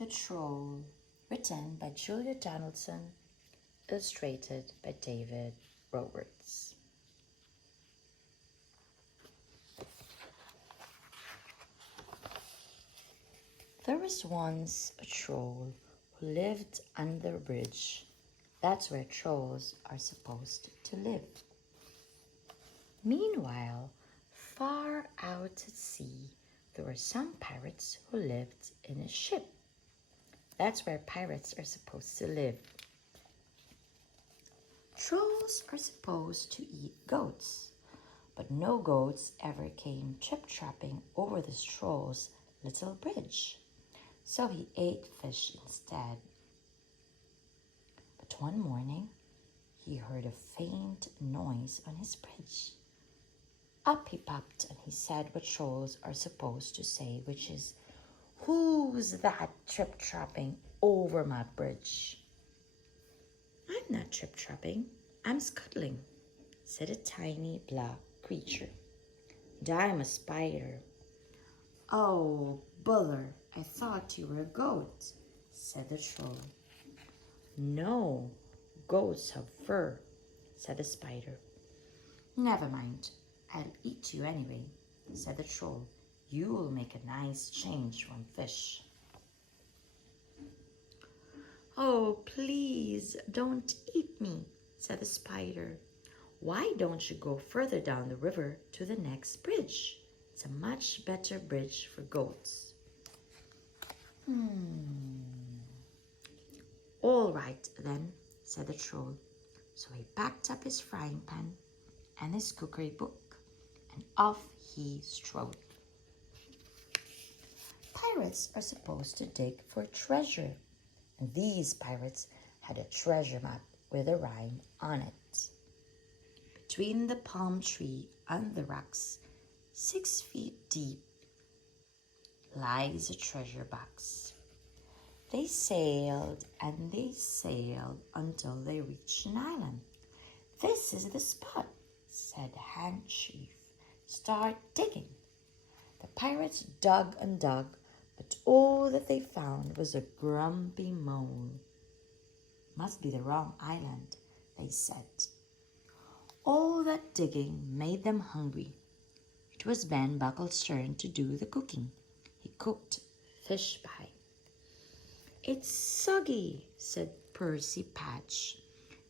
The Troll, written by Julia Donaldson, illustrated by David Roberts. There was once a troll who lived under a bridge. That's where trolls are supposed to live. Meanwhile, far out at sea, there were some pirates who lived in a ship. That's where pirates are supposed to live. Trolls are supposed to eat goats, but no goats ever came trip-trapping over this troll's little bridge, so he ate fish instead. But one morning, he heard a faint noise on his bridge. Up he popped and he said what trolls are supposed to say, which is, "Who's that trip-trapping over my bridge?" "I'm not trip-trapping, I'm scuttling," said a tiny black creature. "And I'm a spider." "Oh, bother, I thought you were a goat," said the troll. "No, goats have fur," said the spider. "Never mind, I'll eat you anyway," said the troll. "You'll make a nice change from fish." "Oh, please don't eat me," said the spider. "Why don't you go further down the river to the next bridge? It's a much better bridge for goats." "All right then," said the troll. So he packed up his frying pan and his cookery book, and off he strode. Pirates are supposed to dig for treasure, and these pirates had a treasure map with a rhyme on it. Between the palm tree and the rocks, 6 feet deep, lies a treasure box. They sailed and they sailed until they reached an island. "This is the spot," said Handkerchief. "Start digging." The pirates dug and dug, but all that they found was a grumpy mole. "Must be the wrong island," they said. All that digging made them hungry. It was Ben Buckle's turn to do the cooking. He cooked fish pie. "It's soggy," said Percy Patch.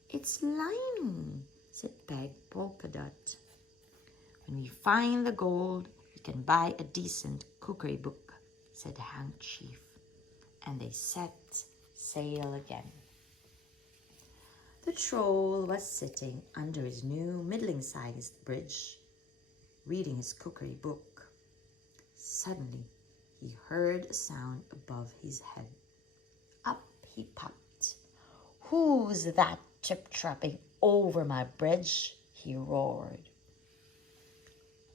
"It's slimy," said Peg Polka Dot. "When we find the gold, we can buy a decent cookery book," said Handkerchief. And they set sail again. The troll was sitting under his new middling-sized bridge, reading his cookery book. Suddenly, he heard a sound above his head. Up he popped. "Who's that trip-trapping over my bridge?" he roared.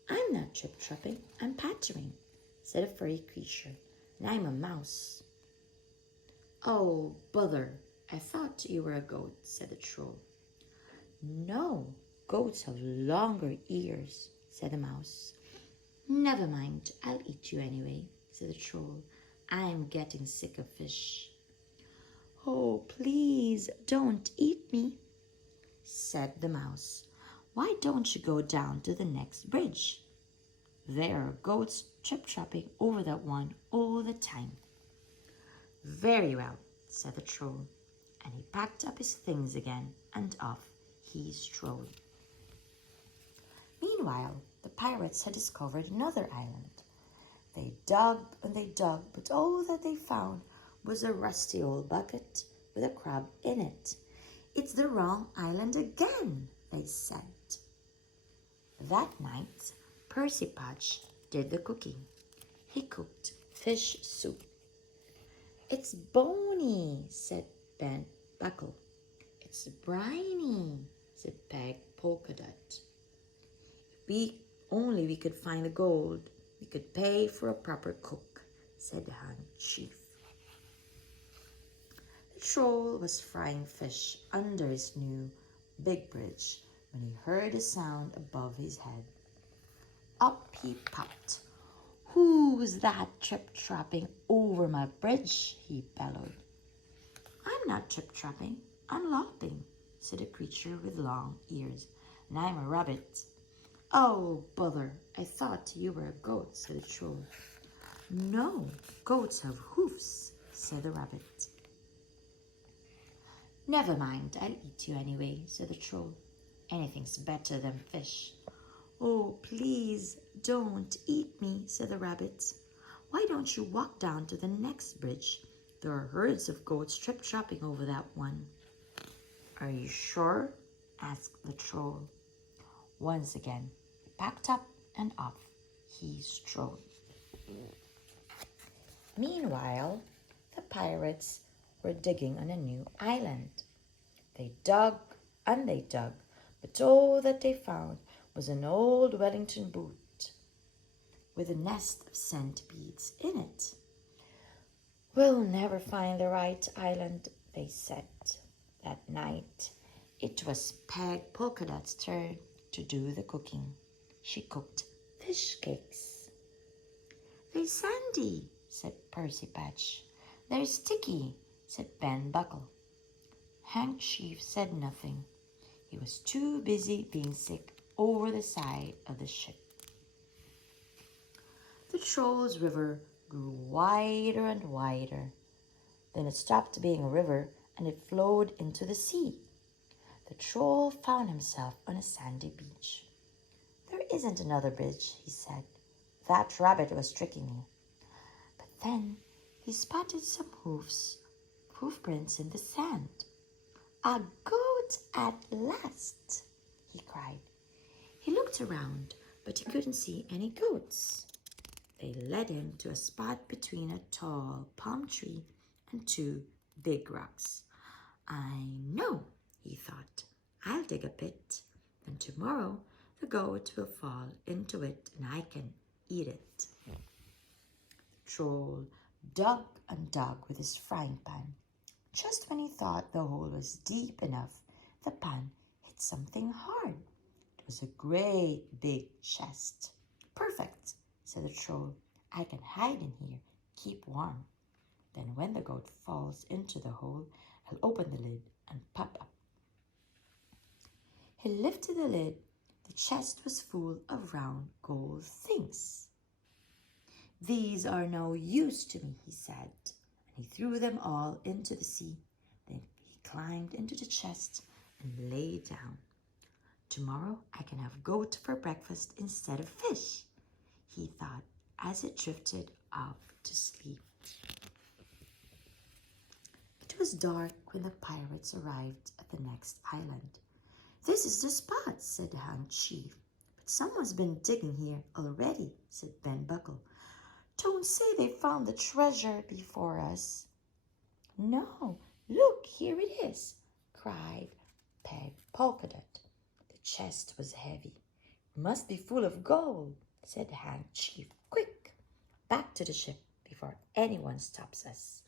"I'm not trip-trapping, I'm pattering," said a furry creature, "and I'm a mouse." "Oh, bother, I thought you were a goat," said the troll. "No, goats have longer ears," said the mouse. "Never mind, I'll eat you anyway," said the troll. "I'm getting sick of fish." "Oh, please don't eat me," said the mouse. "Why don't you go down to the next bridge? There are goats trip-trapping over that one all the time." "Very well," said the troll, and he packed up his things again, and off he strode. Meanwhile, the pirates had discovered another island. They dug and they dug, but all that they found was a rusty old bucket with a crab in it. "It's the wrong island again," they said. That night, Percy Patch did the cooking. He cooked fish soup. "It's bony," said Ben Buckle. "It's briny," said Peg Polka Dot. If we could find the gold, we could pay for a proper cook," said Handkerchief. The troll was frying fish under his new big bridge when he heard a sound above his head. Up he popped. "Who's that trip-trapping over my bridge?" he bellowed. "I'm not trip-trapping, I'm lopping," said a creature with long ears, "and I'm a rabbit." "Oh, bother, I thought you were a goat," said the troll. "No, goats have hoofs," said the rabbit. "Never mind, I'll eat you anyway," said the troll. "Anything's better than fish." "Oh, please don't eat me," said the rabbit. "Why don't you walk down to the next bridge? There are herds of goats trip-trapping over that one." "Are you sure?" asked the troll. Once again, he packed up and off he strode. Meanwhile, the pirates were digging on a new island. They dug and they dug, but all that they found was an old Wellington boot with a nest of centipedes in it. "We'll never find the right island," they said. That night, it was Peg Polkadot's turn to do the cooking. She cooked fish cakes. "They're sandy," said Percy Patch. "They're sticky," said Ben Buckle. Hank Chief said nothing. He was too busy being sick over the side of the ship. The Trolls River grew wider and wider. Then it stopped being a river and it flowed into the sea. The troll found himself on a sandy beach. "There isn't another bridge," he said. "That rabbit was tricking me." But then he spotted some hoof prints in the sand. "A goat at last!" he cried. He looked around, but he couldn't see any goats. They led him to a spot between a tall palm tree and two big rocks. "I know," he thought. "I'll dig a pit. Then tomorrow the goat will fall into it and I can eat it." The troll dug and dug with his frying pan. Just when he thought the hole was deep enough, the pan hit something hard. It was a great big chest. "Perfect," said the troll. "I can hide in here, keep warm. Then when the goat falls into the hole, I'll open the lid and pop up." He lifted the lid. The chest was full of round gold things. "These are no use to me," he said, and he threw them all into the sea. Then he climbed into the chest and lay down. "Tomorrow I can have goat for breakfast instead of fish," he thought as he drifted off to sleep. It was dark when the pirates arrived at the next island. "This is the spot," said the Hand Chief. "But someone's been digging here already," said Ben Buckle. "Don't say they found the treasure before us." "No, look, here it is," cried Peg Polkadot. The chest was heavy. "It must be full of gold," said the Hand Chief. "Quick, back to the ship before anyone stops us."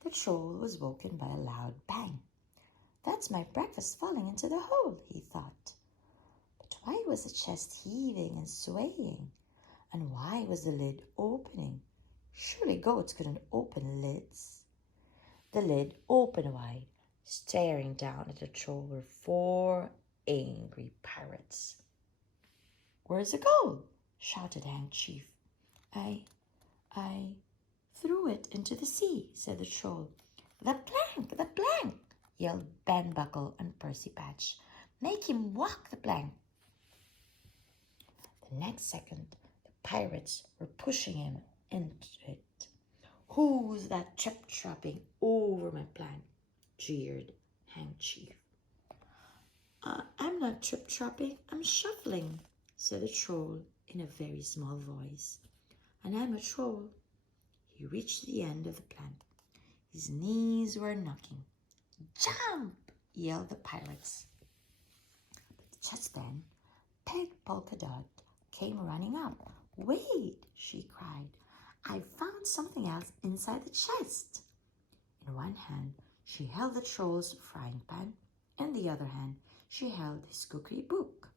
The troll was woken by a loud bang. "That's my breakfast falling into the hole," he thought. But why was the chest heaving and swaying? And why was the lid opening? Surely goats couldn't open lids. The lid opened wide. Staring down at the troll were 4 angry pirates. "Where's the gold?" shouted Hank Chief. I threw it into the sea," said the troll. The plank, yelled Ben Buckle and Percy Patch. "Make him walk the plank." The next second, the pirates were pushing him into it. "Who's that trip-trapping over my plank?" jeered Hank Chief. I'm not trip-trapping, I'm shuffling," said the troll in a very small voice. "And I'm a troll." He reached the end of the plank. His knees were knocking. "Jump!" yelled the pirates. But just then, Peg Polkadot came running up. "Wait," she cried. "I found something else inside the chest." In one hand, she held the troll's frying pan. In the other hand, she held his cookery book.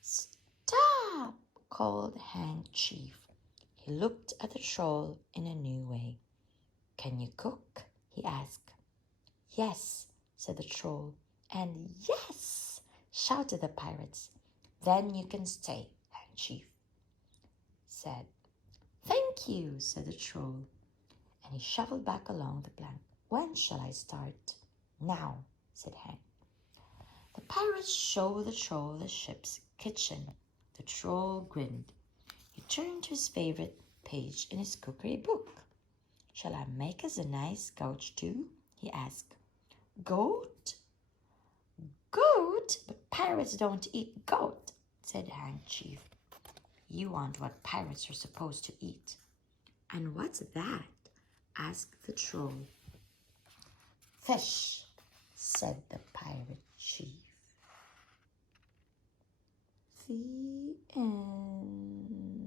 "Stop!" called Hank Chief. He looked at the troll in a new way. "Can you cook?" he asked. "Yes," said the troll. "And yes," shouted the pirates. "Then you can stay," Hank Chief said. "Thank you," said the troll, and he shuffled back along the plank. "When shall I start?" "Now," said Hank. The pirates showed the troll the ship's kitchen. The troll grinned. He turned to his favorite page in his cookery book. "Shall I make us a nice goat stew?" he asked. "Goat? Goat? But pirates don't eat goat," said Hank Chief. "You want what pirates are supposed to eat." "And what's that?" asked the troll. "Fish," said the pirate chief. The end.